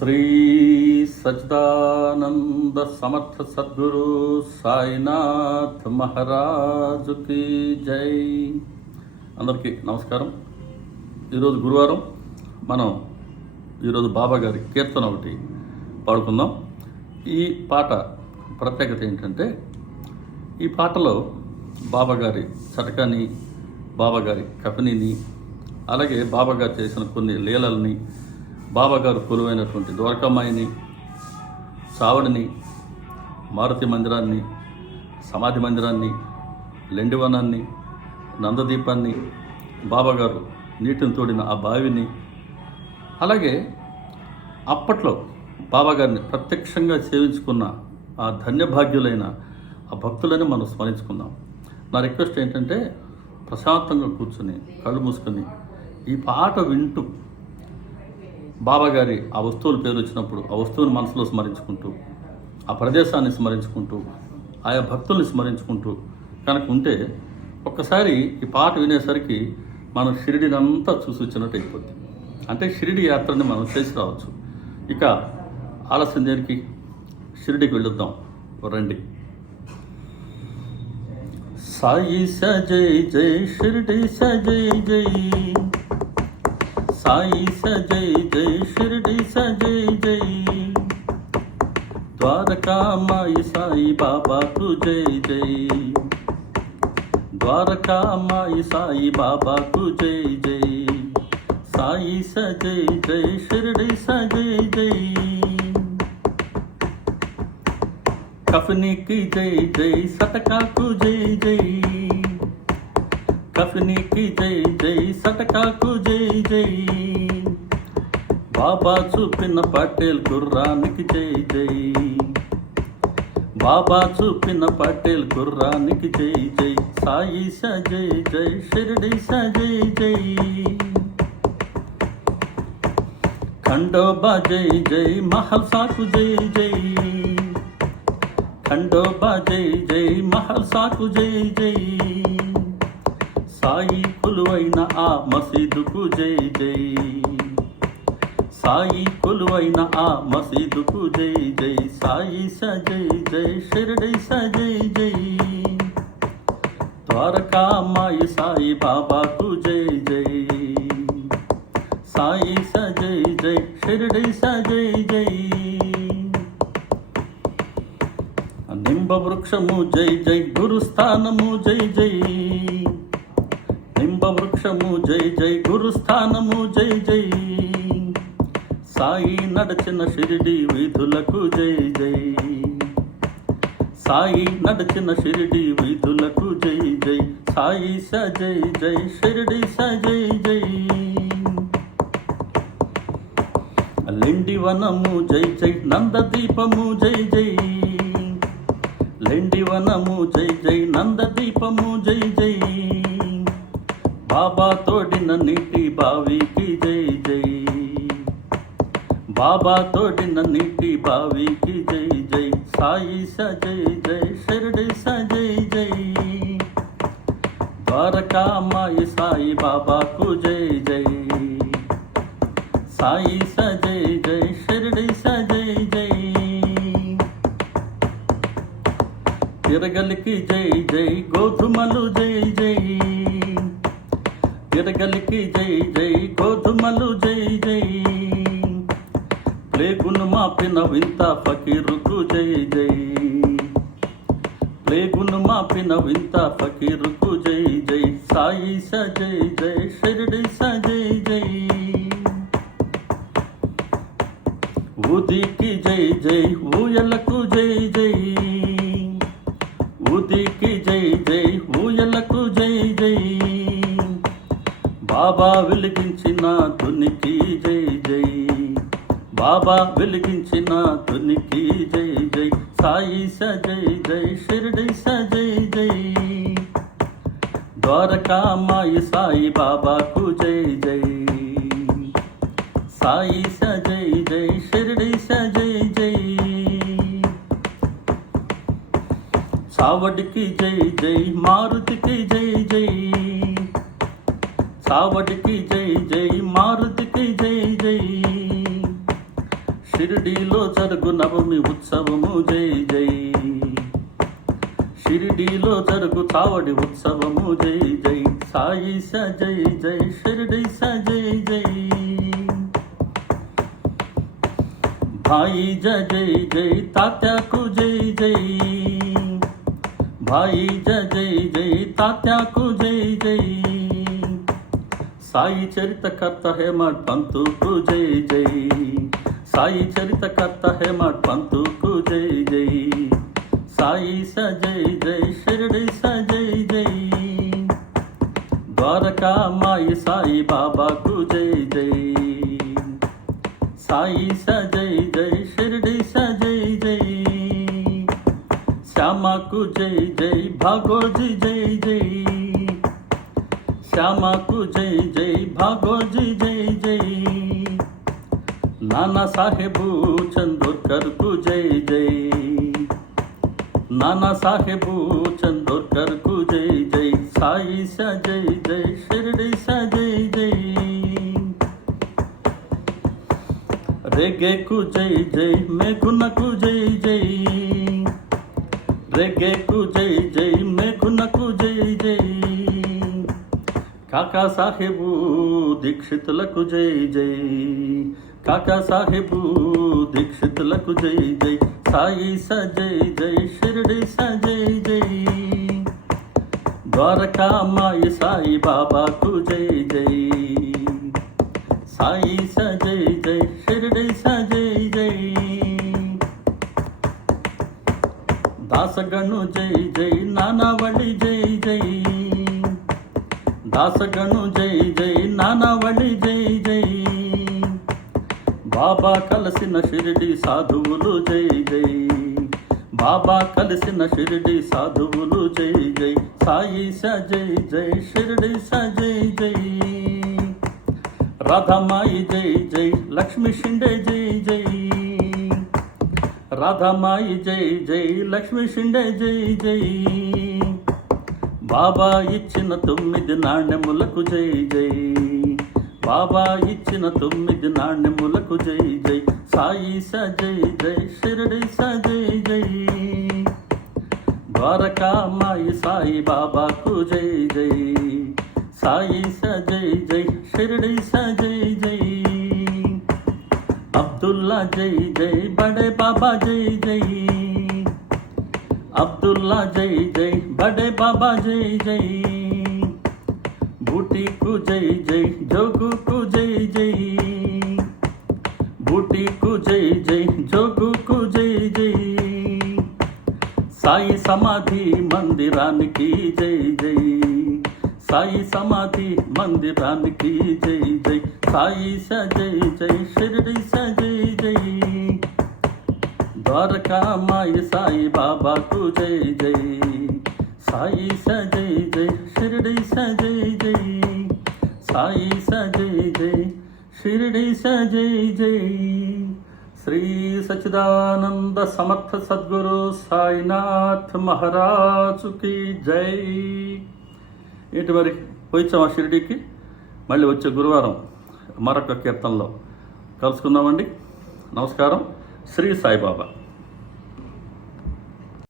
శ్రీ సచ్చిదానంద సమర్థ సద్గురు సాయినాథ్ మహారాజుకి జై. అందరికీ నమస్కారం. ఈరోజు గురువారం. మనం ఈరోజు బాబా గారి కీర్తన ఒకటి పాడుకుందాం. ఈ పాట ప్రత్యేకత ఏంటంటే, ఈ పాటలో బాబా గారి చటకాని, బాబా గారి కపినిని, అలాగే బాబా గారు చేసిన కొన్ని లీలల్ని, బాబా గారు కొలువైనటువంటి ద్వారకామాయిని, చావడిని, మారుతి మందిరాన్ని, సమాధి మందిరాన్ని, లెండివనాన్ని, నందదీపాన్ని, బాబా గారు నీటిని తోడిన ఆ బావిని, అలాగే అప్పట్లో బాబా గారిని ప్రత్యక్షంగా సేవించుకున్న ఆ ధన్యభాగ్యులైన ఆ భక్తులని మనం స్మరించుకుందాం. నా రిక్వెస్ట్ ఏంటంటే, ప్రశాంతంగా కూర్చొని కళ్ళు మూసుకొని ఈ పాట వింటూ బాబా గారి ఆ వస్తువుల పేరు వచ్చినప్పుడు ఆ వస్తువుని మనసులో స్మరించుకుంటూ, ఆ ప్రదేశాన్ని స్మరించుకుంటూ, ఆయా భక్తుల్ని స్మరించుకుంటూ కనుక ఉంటే ఒక్కసారి ఈ పాట వినేసరికి మనం షిరిడిని అంతా చూసి వచ్చినట్టు అయిపోద్ది. అంటే షిరిడి యాత్రని మనం చేసి రావచ్చు. ఇక ఆలస్యం దేనికి, షిరిడికి వెళ్ళొద్దాం రండి. సాయి సజై జై షిరిడి సజై జై, సాయి సజై జై షిరిడి సజై జై, ద్వారకామాయి సాయి బాబాకు జై జై, ద్వారకామాయి సాయి బాబాకు జై జై, సాయి సజై జై షిరిడి సజై జై, కఫనికి జై జై సటకాకు జై జై, కఫనికి జై జై సటకాకు జై జై, బాబా చూపిన పటేల్ గుర్రానికి జై జై, బాబా చూపిన పటేల్ గుర్రానికి జై జై, సాయి సజై జై షిరిడి సజై జై, ఖండోబా జై జై మహల్ సాకు జై జై, ఖండోబా జై జై మహల్ సాకు జై జై, సాయి కొలువైన ఆ మసీదుకు జై జై, సాయి కొలువైన ఆ మసీదుకు జై జై, సాయి సజై జై షిరిడి సజై జై, ద్వారకామాయి సాయి బాబాకు జై జై, సాయి సజై జై షిరిడి సజై జై, నింబ వృక్షము జై జై గురుస్థానము జై జై, నింబ వృక్షము జై జై గురుస్థానము జై జై, సాయి నడచిన షిరిడి వీధులకు జై జై, సాయి నడచిన షిరిడి వీధులకు జై జై, సాయి సజై జై షిరిడి సజై జై, లెండివనము జై జై నందదీపము జై జై, లెండివనము జై జై నందదీపము జై జై, బాబా తోడిన నీటి బావికి జై జై, బాబా తోడిన నీటి బావికి జై జై, సాయి సజై జై షిరిడి సజై జై, ద్వారకామాయి సాయి బాబాకు జై జై, సాయి సజై జై షిరిడి సజై జై, తిరగలికి జై జై గోధుమలు జై జై, తిరగలికి జై జై గోధుమలు జై జై, ప్లేగును మాపిన వింత ఫకీరుకు జై జై, ప్లేగును మాపిన వింత ఫకీరుకు జై జై, సాయి సజై జై షిరిడి సజై జై, ఉదికి జై జై ఊయలకు జై జై, ఉదికి జై జై ఊయలకు జై జై, బాబా వెలిగించిన తునికి జై జై, బాబా వెలిగించిన తునికి జై జై, సాయి సజై జై షిరిడి సజై జై, ద్వారకామాయి సాయి బాబాకు జై జై, సాయి సజై జై షిరిడి సజై జై, చావడికి జై జై మారుతికి జై జై, చావడికి జై జై మారుతికి జై జై, షిరిడీలో జరుగు నవమి ఉత్సవము జై జై, షిరిడీలో జరుగు కావడి ఉత్సవము జై జై, సాయిస జై జై షిరిడీస జై జై, భాయి జై జై తాత్యాకు జై జై, భాయి జై జై తాత్యాకు జై జై, సాయి చరితకర్త హేమడ్ పంతుకు జై జై, సాయి చరితకర్త హేమడ్ పంతుకు జై జై, సాయి జై జై షిరిడి జై జై, ద్వారకా మాయి సాయి బాబాకు జై జై, సాయి జై జై షిరిడి జై జై, శ్యామకు జై జై భాగోజీ జై జై, శ్యామకు జై జై భాగోజీ జై జై, నానా సాహెబు చందోర్కర్కు జై జై, నానా సాహెబు చందోర్కర్కు జై జై, సాయి జై జై షిరిడి జై జై, రెగేకు జై జై మేఘునకు జై జై, రెగేకు జై జై మేఘునకు జై జై, కాకా సాహెబు దీక్షితులకు జై జై, కాకా సాహెబు దీక్షితులకు జై జై, సాయి జై జై షిరిడి జై జై, ద్వారకా మాయి సాయి బాబాకు జై జై, సాయి జై జై షిరిడి జై జై, దాసగణు జై జై నానావళి జై జై, దాసగణు జై జై నానావళి జై జై, బాబా కలిసిన షిరిడి సాధువులు జై జై, బాబా కలిసిన షిరిడి సాధువులు జై జై, సాయి జై జై షిరిడి జై జై, రాధామాయి జై జై లక్ష్మీ షిండే జై జై, రాధామాయి జై జై లక్ష్మీ షిండే జై జై, బాబా ఇచ్చిన 9 నాణ్యములకు జై జై, బాబా ఇచ్చిన 9 నాణ్యములకు జై జై, సాయి జై జై షిరిడి జై జై, ద్వారకా మాయి సాయి బాబాకు జై జై, సాయి జై జై షిరిడి జై జై, అబ్దుల్లా జై జై బడే బాబా జై జై, అబ్దుల్లా జై జై బడే బాబా జై జై, బూటీకు జై జై జోగుకు జై జై, బూటీకు జై జై జోగుకు జై జై, సాయి సమాధి మందిరానికి జై జై, సాయి సమాధి మందిరానికి జై జై, సాయి జై జై షిరిడి జై జై, ద్వారకా మాయి సాయి బాబాకు జై జై, సాయి జై జై షిరిడి జై జై, సాయి జై జై షిరిడి జై జై, శ్రీ సచ్చిదానంద సమర్థ సద్గురు సాయినాథ్ మహారాజుకి జై. ఏంటి మరి పోయిచ్చామా షిరిడీకి? మళ్ళీ వచ్చే గురువారం మరొక కీర్తనలో కలుసుకుందామండి. నమస్కారం. శ్రీ సాయిబాబా.